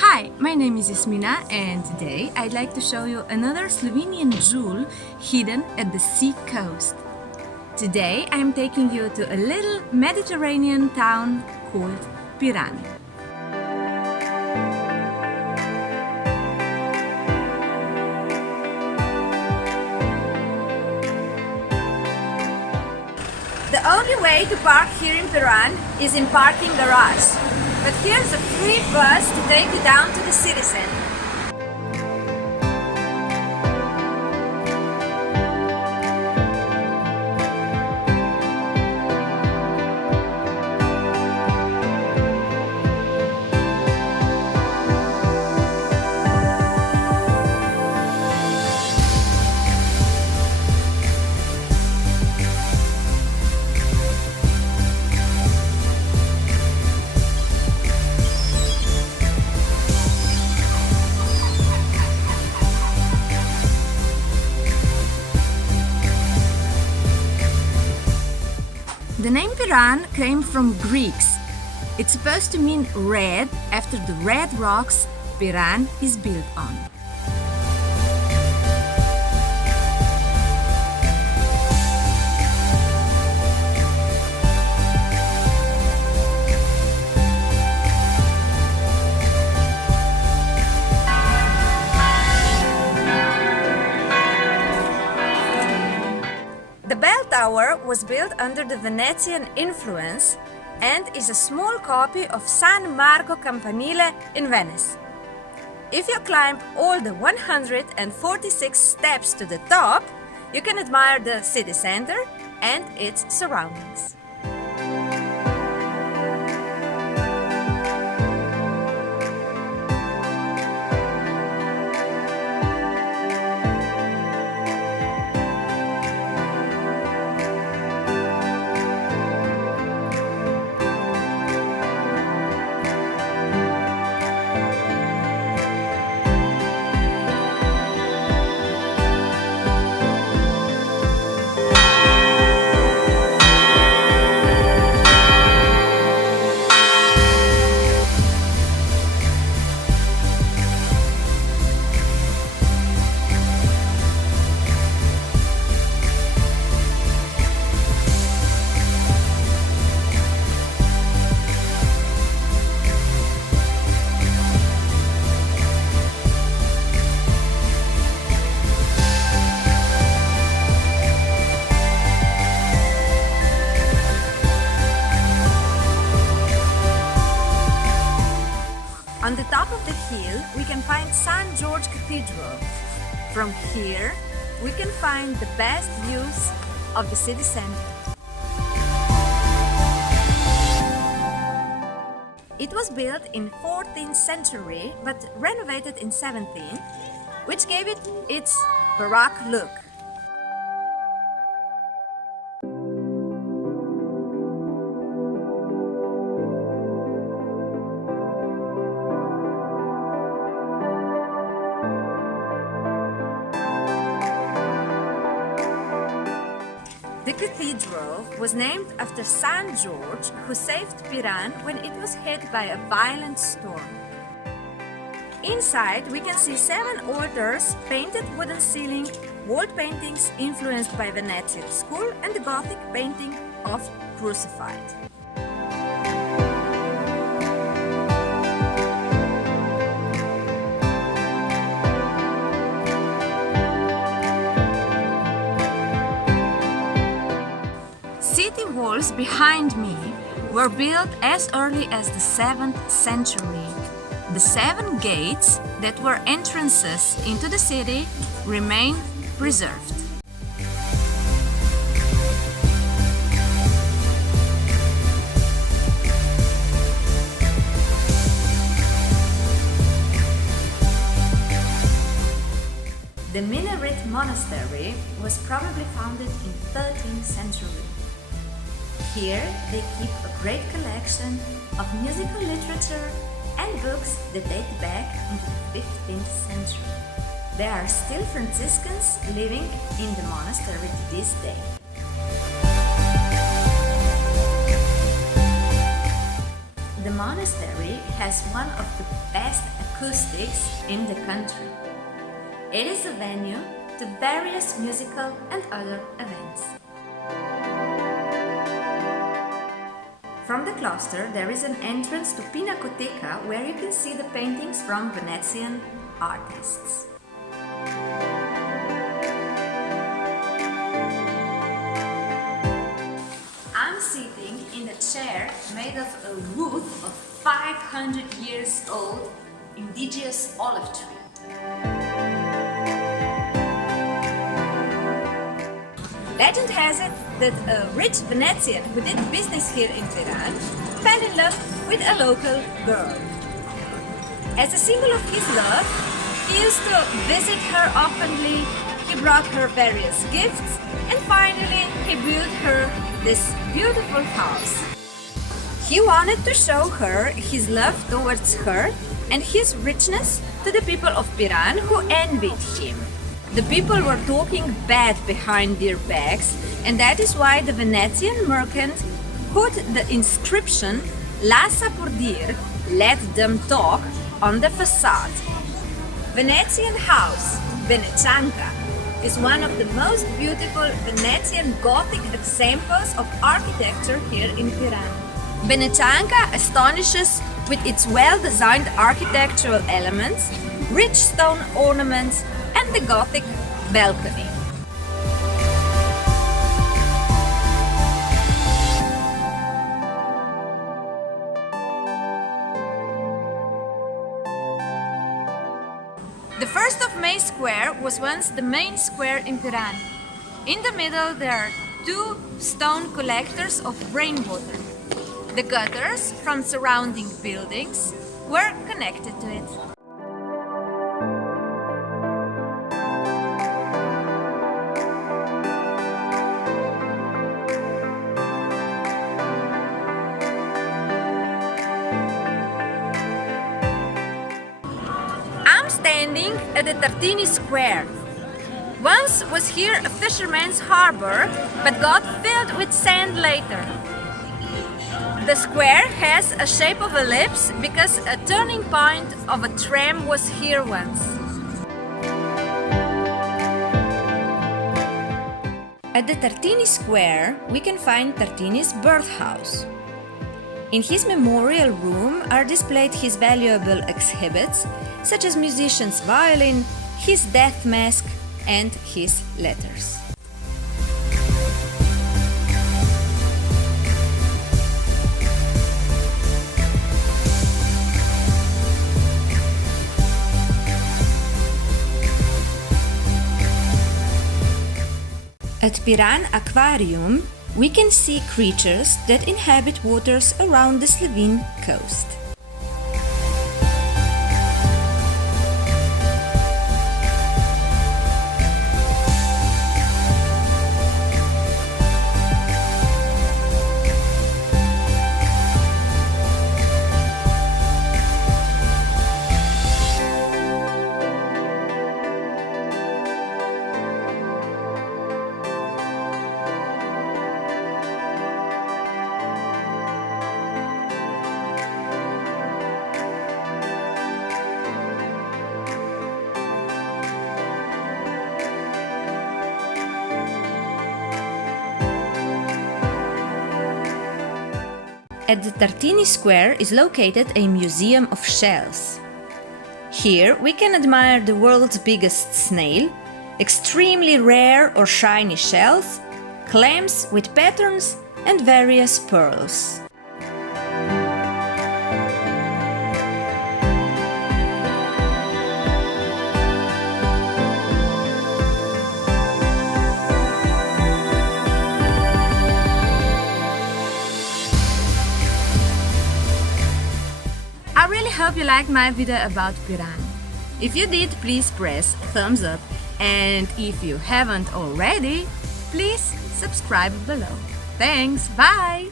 Hi, my name is Jasmina and today I'd like to show you another Slovenian jewel hidden at the sea coast. Today I'm taking you to a little Mediterranean town called Piran. The only way to park here in Piran is in parking garage. But here's a free bus to take you down to the city center. The name Piran came from Greeks. It's supposed to mean red after the red rocks Piran is built on. The bell tower was built under the Venetian influence and is a small copy of San Marco Campanile in Venice. If you climb all the 146 steps to the top, you can admire the city center and its surroundings. On the top of the hill, we can find St. George Cathedral. From here, we can find the best views of the city center. It was built in 14th century but renovated in 17th, which gave it its Baroque look. The cathedral was named after St. George, who saved Piran when it was hit by a violent storm. Inside, we can see 7 altars, painted wooden ceiling, wall paintings influenced by Venetian school, and the Gothic painting of Crucified. City walls behind me were built as early as the 7th century. The 7 gates that were entrances into the city remain preserved. The Minorite monastery was probably founded in 13th century. Here they keep a great collection of musical literature and books that date back into the 15th century. There are still Franciscans living in the monastery to this day. The monastery has one of the best acoustics in the country. It is a venue to various musical and other events. From the cloister there is an entrance to Pinacoteca where you can see the paintings from Venetian artists. I'm sitting in a chair made of a wood of 500 years old indigenous olive tree. Legend has it that a rich Venetian who did business here in Piran fell in love with a local girl. As a symbol of his love, he used to visit her oftenly, he brought her various gifts, and finally he built her this beautiful house. He wanted to show her his love towards her and his richness to the people of Piran who envied him. The people were talking bad behind their backs, and that is why the Venetian merchant put the inscription Lascia pur dir, let them talk, on the facade. Venetian house, Venetianka, is one of the most beautiful Venetian Gothic examples of architecture here in Piran. Venetianka astonishes with its well-designed architectural elements, rich stone ornaments, and the Gothic balcony. The 1st of May Square was once the main square in Piran. In the middle there are 2 stone collectors of rainwater. The gutters from surrounding buildings were connected to it. Standing at the Tartini Square. Once was here a fisherman's harbor, but got filled with sand later. The square has a shape of ellipse because a turning point of a tram was here once. At the Tartini Square, we can find Tartini's birthhouse. In his memorial room are displayed his valuable exhibits, such as musician's violin, his death mask, and his letters. At Piran Aquarium, we can see creatures that inhabit waters around the Slovene coast. At the Tartini Square is located a museum of shells. Here we can admire the world's biggest snail, extremely rare or shiny shells, clams with patterns, and various pearls. I really hope you liked my video about Piran. If you did, please press thumbs up, and if you haven't already, please subscribe below. Thanks, bye!